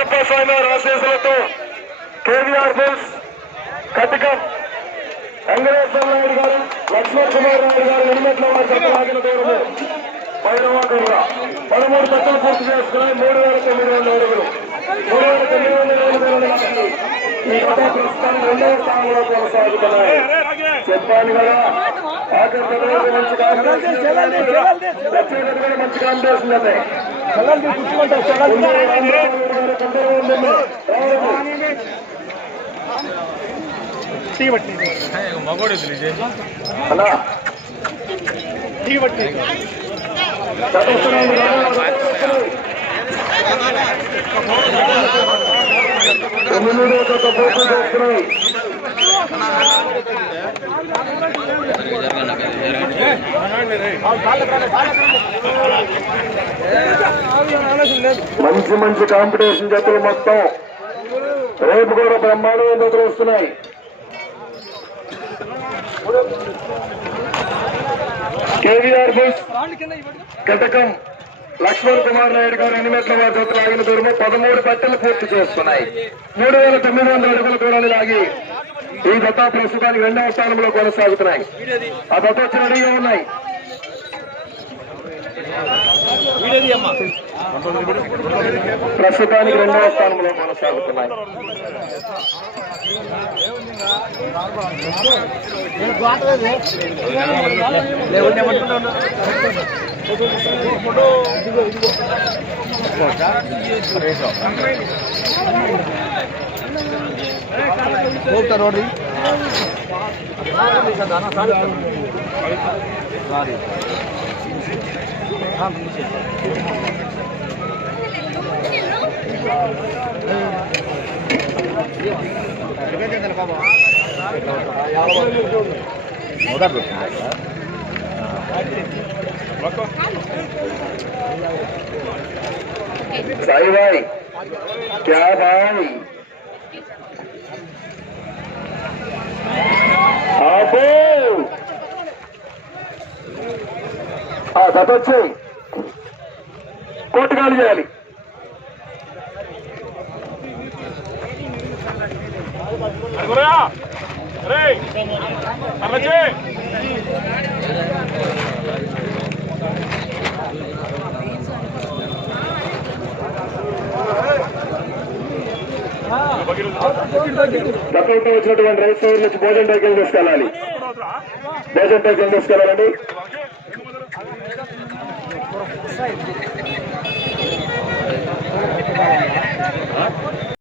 అయ్యప్ప స్వామి వారి ఆశీస్సులతో KVR bulls Katikam Venkateswara Naidu గారు లక్ష్మణ్ కుమార్ నాయుడు గారు ఎనిమిట్ల వారి చెప్పలాగిన దూరము. పైరవాకర్ర పదమూడు జతలు పూర్తి చేసుకున్నాయి. మూడు వేల తొమ్మిది వందల అడుగులు. మూడు వేల తొమ్మిది వందల అడుగులు ఈ కథ ప్రస్తుతం రెండవ స్థానంలో కొనసాగుతున్నాయి. చెప్పాను కదా ఆఖరి మంచి కాంపిటీషన్ ప్రత్యేకతగా మంచి కాంపిటీషన్ ఉన్నాయి మగోడు తెలియజే అలా. తొమ్మిది ఒక పోటీ చేస్తున్నాయి మంచి మంచి కాంపిటీషన్ జతలు మొత్తం. రేపు కూడా బ్రహ్మాండమైన జతలు వస్తున్నాయి కేవీఆర్ బుల్స్ కటకం లక్ష్మణ్ కుమార్ నాయుడు గారు ఎన్ని మెట్ల వద్ద లాగిన దూరము పదమూడు పట్టెలు పూర్తి చేస్తున్నాయి. మూడు వేల తొమ్మిది వందల అడుగుల దూరాన్ని లాగి ఈ దత్తా ప్రస్తుతానికి రెండవ స్థానంలో కొనసాగుతున్నాయి. ఆ జత రెడీగా ఉన్నాయి. ప్రస్తుతానికి రెండవ స్థానంలో కొనసాగుతున్నాయి ಹೋಗ್ತಾ ನೋಡ್ರಿ మొదలు సాయి భాయ్ క్యా భాయ్ ఆపో ఆ గతొచ్చేయి కోర్టు ఖాళీ చేయాలి. దత్తతో వచ్చినటువంటి రైతు నుంచి భోజన భోజనం టైకిల్ తీసుకెళ్ళాలి. భోజన టైకిల్ తీసుకెళ్ళాలండి.